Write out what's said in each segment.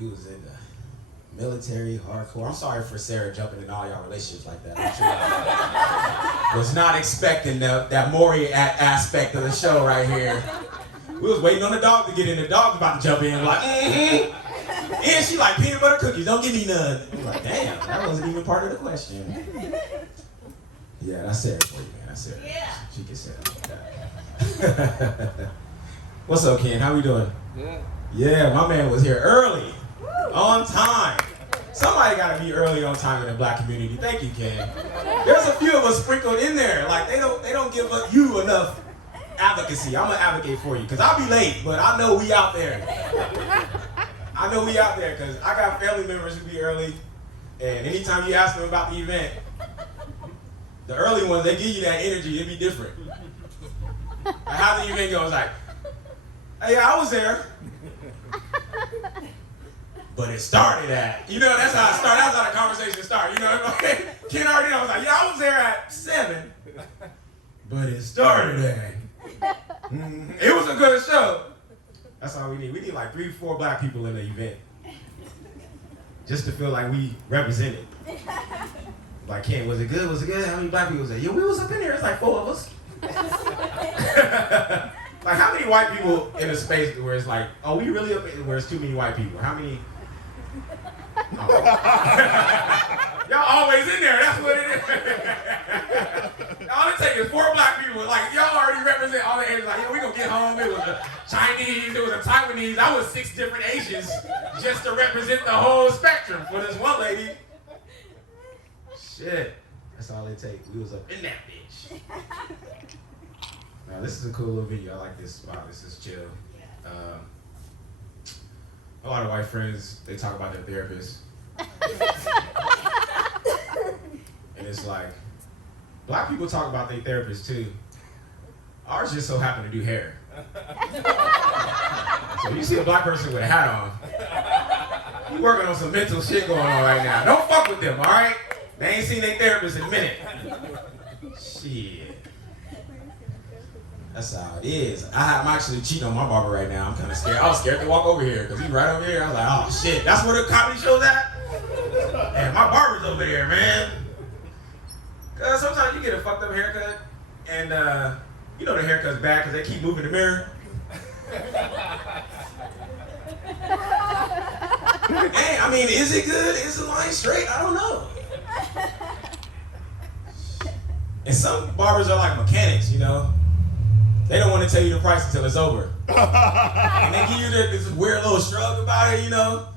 You was in the military, hardcore. I'm sorry for Sarah jumping in all y'all relationships like that. I'm sure was not expecting that Maury aspect of the show right here. We was waiting on the dog to get in. The dog's about to jump in, like, And she like peanut butter cookies. Don't give me none. I'm like, damn, that wasn't even part of the question. Yeah, that's Sarah for you, man. That's Sarah. Yeah. She can say that like that. What's up, Ken? How we doing? Yeah. Yeah, my man was here early, on time. Somebody gotta be early on time in the black community. Thank you, Ken. There's a few of us sprinkled in there. Like they don't give you enough advocacy. I'm gonna advocate for you, because I'll be late, but I know we out there. I know we out there, because I got family members who be early, and anytime you ask them about the event, the early ones, they give you that energy, it be different. Like how the event goes, like, hey, I was there. But it started at, that's how it started. That's how the conversation started. Ken already knows, like, yeah, I was there at 7. But it started at. It was a good show. That's all we need. We need like 3-4 black people in the event. Just to feel like we represented. Like, Ken, was it good? Was it good? How many black people was there? Yeah, we was up in there. It's like 4 of us. Like, how many white people in a space where it's like, oh, we really up in where it's too many white people? How many? Oh. Y'all always in there. That's what it is. All it takes is 4 black people. Like, y'all already represent all the Asians. Like, yeah, we gonna get home. It was a Chinese. It was a Taiwanese. I was 6 different Asians just to represent the whole spectrum for this one lady. Shit. That's all it takes. We was up in that bitch. Now, this is a cool little video. I like this spot. This is chill. A lot of white friends, they talk about their therapists. And it's like, black people talk about their therapists too. Ours just so happen to do hair. So you see a black person with a hat on, you working on some mental shit going on right now. Don't fuck with them, all right? They ain't seen their therapist in a minute. Shit. That's how it is. I'm actually cheating on my barber right now. I'm kind of scared. I was scared to walk over here because he's right over here. I was like, oh shit, that's where the comedy show's at? Man, my barber's over there, man. Because sometimes you get a fucked up haircut and the haircut's bad because they keep moving the mirror. Hey, I mean, is it good? Is the line straight? I don't know. And some barbers are like mechanics, They don't want to tell you the price until it's over. And they give you this weird little shrug about it,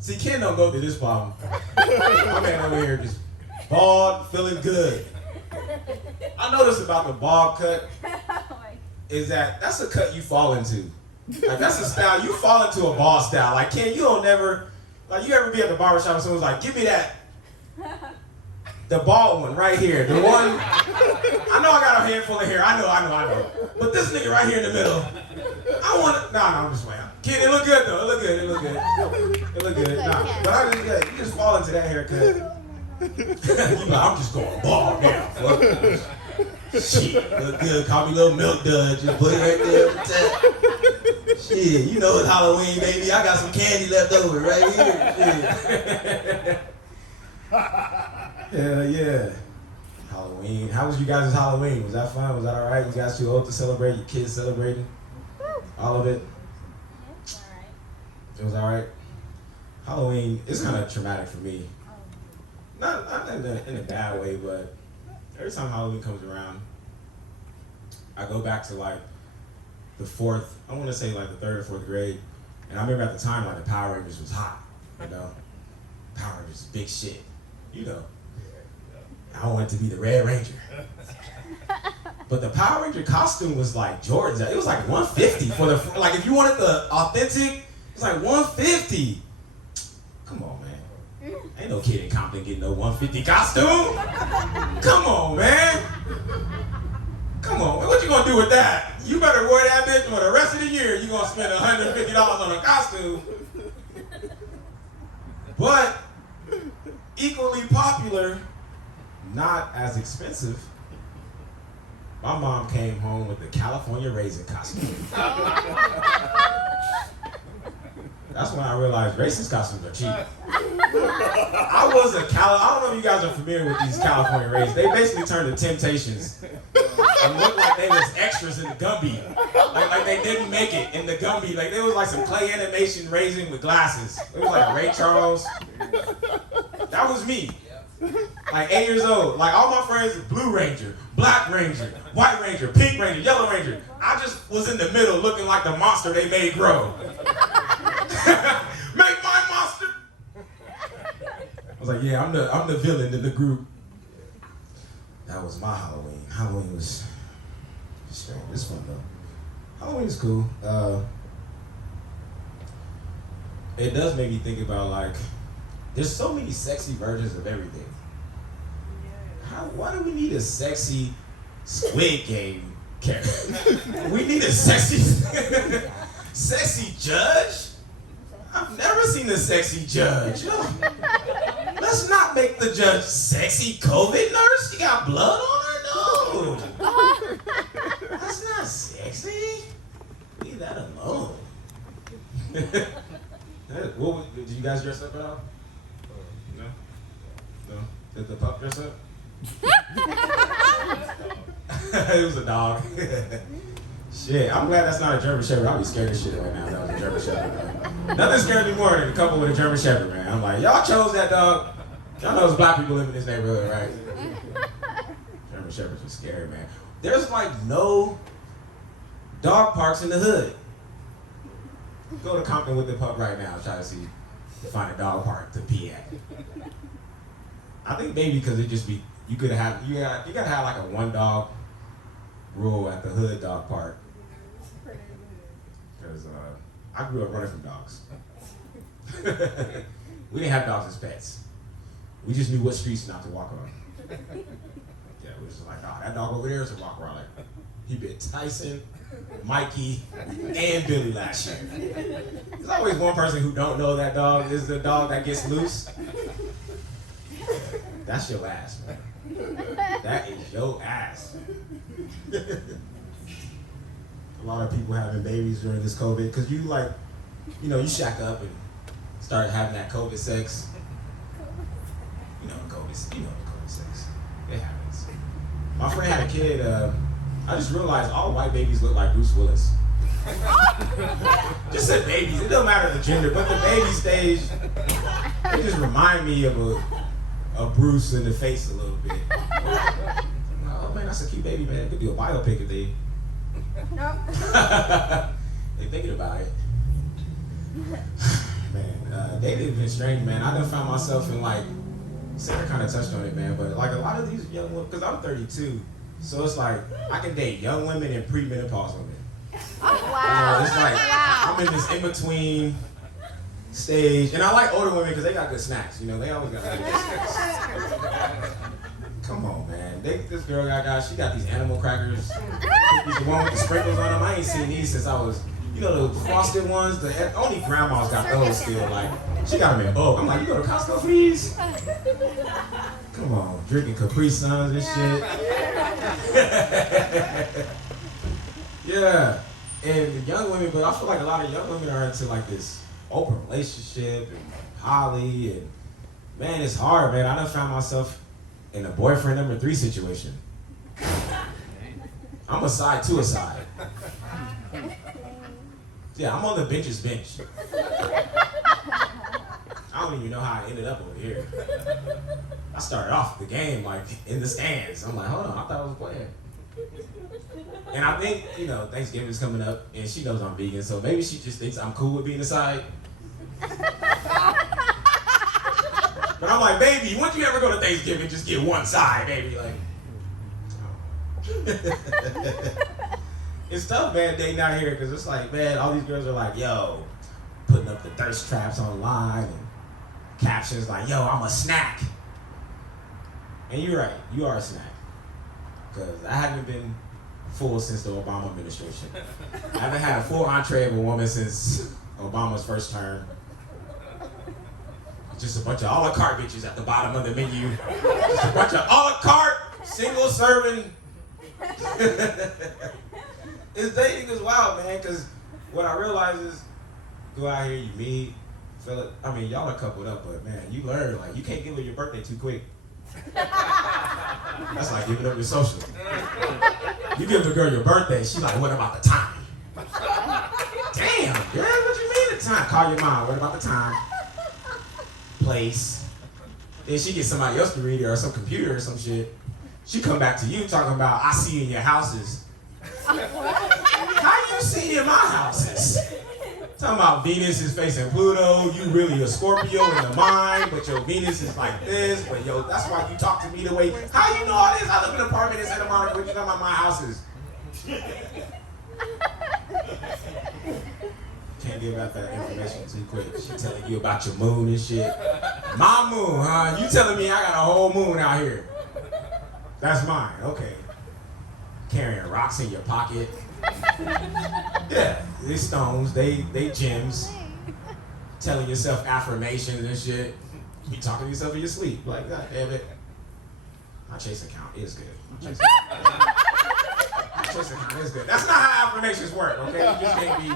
See, Ken don't go through this problem. My man over here just bald, feeling good. I noticed about the bald cut is that's a cut you fall into. Like, that's a style, you fall into a bald style. Like, Ken, you don't never, like, you ever be at the barbershop and someone's like, give me that. The bald one right here, the one, I know I got a handful of hair, I know. But this nigga right here in the middle, I'm just playing. Kid, it look good though, it look good. Nah, but you just fall into that haircut. You like, I'm just going bald now, fuck. Shit, look good, call me Little Milk Dud, just put it right there. Shit, it's Halloween, baby, I got some candy left over right here, shit. Hell yeah. Halloween. How was you guys' Halloween? Was that fun? Was that alright? You guys too old to celebrate? Your kids celebrating? All of it? It was alright? Halloween is kind of traumatic for me. Not in a bad way, but every time Halloween comes around, I go back to like the 4th, I want to say like the 3rd or 4th grade, and I remember at the time like the Power Rangers was hot, Power Rangers, big shit, I wanted to be the Red Ranger. But the Power Ranger costume was like Jordan's. It was like $150 for like if you wanted the authentic, it's like $150. Come on, man. Ain't no kid in Compton getting no $150 costume. Come on, man. Come on, man. What you gonna do with that? You better wear that bitch for the rest of the year. You gonna spend $150 on a costume. But equally popular, not as expensive. My mom came home with the California Raisin costume. That That's when I realized racist costumes are cheap. I was I don't know if you guys are familiar with these California raisins. They basically turned to Temptations and looked like they was extras in the Gumby. Like they didn't make it in the Gumby. Like there was like some clay animation raisin with glasses. It was like Ray Charles. That was me. Like 8 years old. Like all my friends, Blue Ranger, Black Ranger, White Ranger, Pink Ranger, Yellow Ranger. I just was in the middle looking like the monster they made grow. Make my monster! I was like, yeah, I'm the villain in the group. That was my Halloween. Halloween was strange. It's fun though. Halloween is cool. It does make me think about like, there's so many sexy versions of everything. Why do we need a sexy Squid Game character? We need a sexy sexy judge? I've never seen a sexy judge. Let's not make the judge sexy COVID nurse. She got blood on her? No. That's not sexy. Leave that alone. Did you guys dress up at all? No? No? Did the pup dress up? It was a dog. Shit, I'm glad that's not a German Shepherd. I'd be scared of shit right now if that was a German Shepherd. Nothing scares me more than a couple with a German Shepherd, man. I'm like, y'all chose that dog. Y'all know there's black people living in this neighborhood, right? German Shepherds are scary, man. There's like no dog parks in the hood. Go to Compton with the pup right now, try to find a dog park to pee at. I think maybe because it just be, you gotta have like a one dog rule at the hood dog park. Because I grew up running from dogs. We didn't have dogs as pets. We just knew what streets not to walk on. Yeah, we was just like, oh, that dog over there is a walk around. Like, he bit Tyson, Mikey, and Billy last year. There's always one person who don't know that dog is the dog that gets loose. That's your ass, man. That is your ass. A lot of people having babies during this COVID, because you like, you shack up and start having that COVID sex. COVID sex. It happens. My friend had a kid, I just realized all white babies look like Bruce Willis. Just said babies, it don't matter the gender, but the baby stage, they just remind me of a Bruce in the face a little bit. Oh man, that's a cute baby, man. It could be a biopic if they thinking about it. Man, dating has been strange, man. I done found myself in like, Sarah kind of touched on it, man, but like a lot of these young women, because I'm 32, so it's like I can date young women and premenopause women. Oh, wow. It's like I'm in this in-between stage, and I like older women because they got good snacks. They always got good snacks. Come on, man. This girl she got these animal crackers. Cookies, the one with the sprinkles on them. I ain't seen these since I was, the frosted ones. Only grandma's got those still. Like, she got them in bulk. I'm like, you go to Costco for these? Come on, drinking Capri Suns and shit. Yeah, and the young women, but I feel like a lot of young women are into like this open relationship and poly, and man, it's hard, man. I done found myself in a boyfriend number 3 situation. I'm a side to a side. Yeah, I'm on the bench's bench. I don't even know how I ended up over here. I started off the game like in the stands. I'm like, hold on, I thought I was playing. And I think, Thanksgiving's coming up and she knows I'm vegan, so maybe she just thinks I'm cool with being a side. But I'm like, baby, when'd you ever go to Thanksgiving just get one side, baby? Like, it's tough, man, dating out here, because it's like, man, all these girls are like, yo, putting up the thirst traps online and captions like, yo, I'm a snack. And you're right, you are a snack. Because I haven't been full since the Obama administration. I haven't had a full entree of a woman since Obama's first term. Just a bunch of a la carte bitches at the bottom of the menu. Just a bunch of a la carte, single serving. It's dating is wild, man, because what I realize is go out here, you meet, feel it. I mean, y'all are coupled up, but man, you learn, like, you can't give her your birthday too quick. That's like giving up your social. You give the girl your birthday, she's like, what about the time? Damn, girl, what you mean the time? Call your mom, what about the time? Place. Then she gets somebody else to read it or some computer or some shit. She come back to you talking about, I see in your houses. How you see in my houses? Talking about Venus is facing Pluto, you really a Scorpio in the mind, but your Venus is like this, but yo, that's why you talk to me the way. How you know all this? I live in an apartment in Santa Monica, what you talking about my houses? Can't give out that information too quick. She telling you about your moon and shit. My moon, huh? You telling me I got a whole moon out here. That's mine, okay. Carrying rocks in your pocket. Yeah, these stones, they gems. Telling yourself affirmations and shit. You talking to yourself in your sleep. Like, God damn it. My chase account is good. My chase account is good. That's not how affirmations work, okay? You just can't be.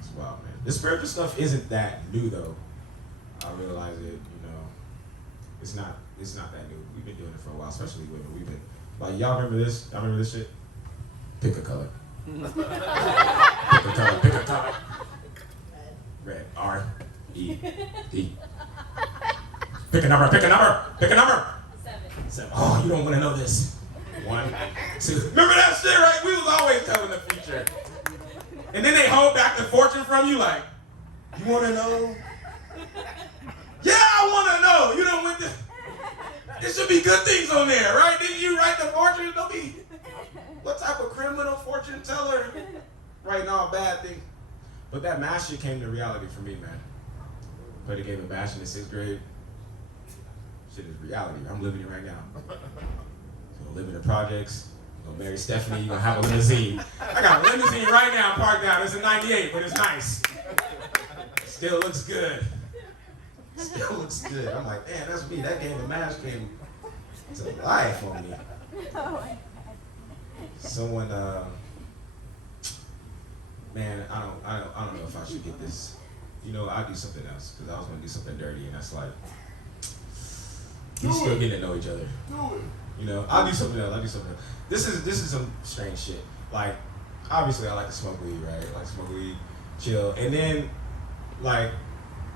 It's wild, man. The spiritual stuff isn't that new, though. I realize it, it's not that new. We've been doing it for a while, especially women. We've been, like, y'all remember this? Y'all remember this shit? Pick a color. Pick a color, pick a color. Red, R-E-D. Pick a number, pick a number, pick a number. 7. Oh, you don't want to know this. 1, 2. Remember that shit, right? We was always telling the future. And then they hold back the fortune from you, like, you want to know? Yeah, I want to know. You don't want to. There should be good things on there, right? Didn't you write the fortune? Don't be. What type of criminal fortune teller writing all bad things? But that math shit came to reality for me, man. Played a game of bash in the 6th grade. Shit is reality. I'm living it right now. So living in projects. Gonna marry Stephanie. You gonna have a limousine. I got a limousine right now parked out. It's a 98, but it's nice. Still looks good. Still looks good. I'm like, man, that's me. That game of math came to life on me. Someone, man, I don't know if I should get this. I'll do something else because I was gonna do something dirty, and that's like, we still getting to know each other. I'll do something else. This is some strange shit. Like, obviously, I like to smoke weed, right? I like to smoke weed, chill, and then like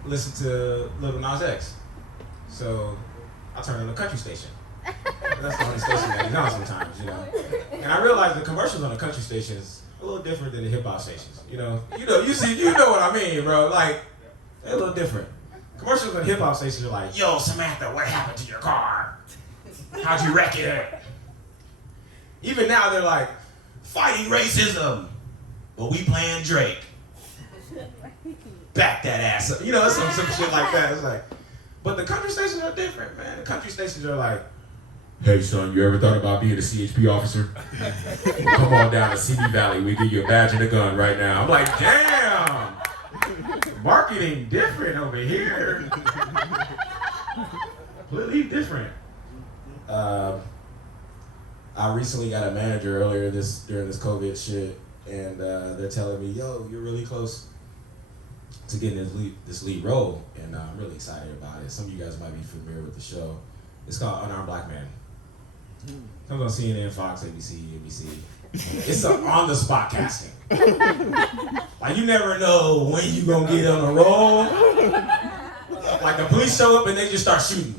listen to Lil Nas X. So I turn on the country station. That's the only station that is on sometimes, And I realized the commercials on the country stations are a little different than the hip hop stations. You know what I mean, bro. Like, they're a little different. Commercials on hip hop stations are like, yo, Samantha, what happened to your car? How'd you wreck it? Even now they're like, fighting racism, but we playing Drake. Back that ass up. Some shit like that. It's like, but the country stations are different, man. The country stations are like, hey son, you ever thought about being a CHP officer? Come on down to CB Valley, we give you a badge and a gun right now. I'm like, damn, marketing different over here. Completely different. I recently got a manager during this COVID shit, and they're telling me, yo, you're really close to getting this lead role, and I'm really excited about it. Some of you guys might be familiar with the show. It's called Unarmed Black Man. Comes on CNN, Fox, ABC, NBC. It's on-the-spot casting. Like, you never know when you gonna get on a roll. Like, the police show up and they just start shooting.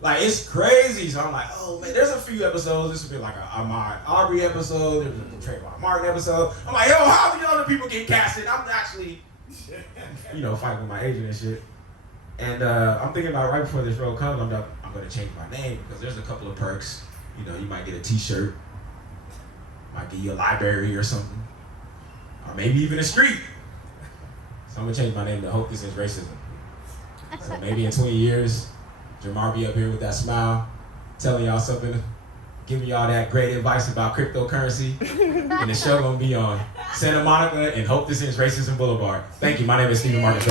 Like, it's crazy. So I'm like, oh man, there's a few episodes. This would be like a Ahmaud Arbery episode. There's a Trayvon Martin episode. I'm like, yo, how do the other people get casted? I'm actually, fighting with my agent and shit. And I'm thinking about right before this role comes, I'm gonna change my name because there's a couple of perks. You might get a t-shirt, might give you a library or something, or maybe even a street. So I'm gonna change my name to Hope This Is Racism. So maybe in 20 years, Jamar be up here with that smile, telling y'all something, giving y'all that great advice about cryptocurrency, and the show gonna be on Santa Monica and Hope This Is Racism Boulevard. Thank you, my name is Stephen Marcus.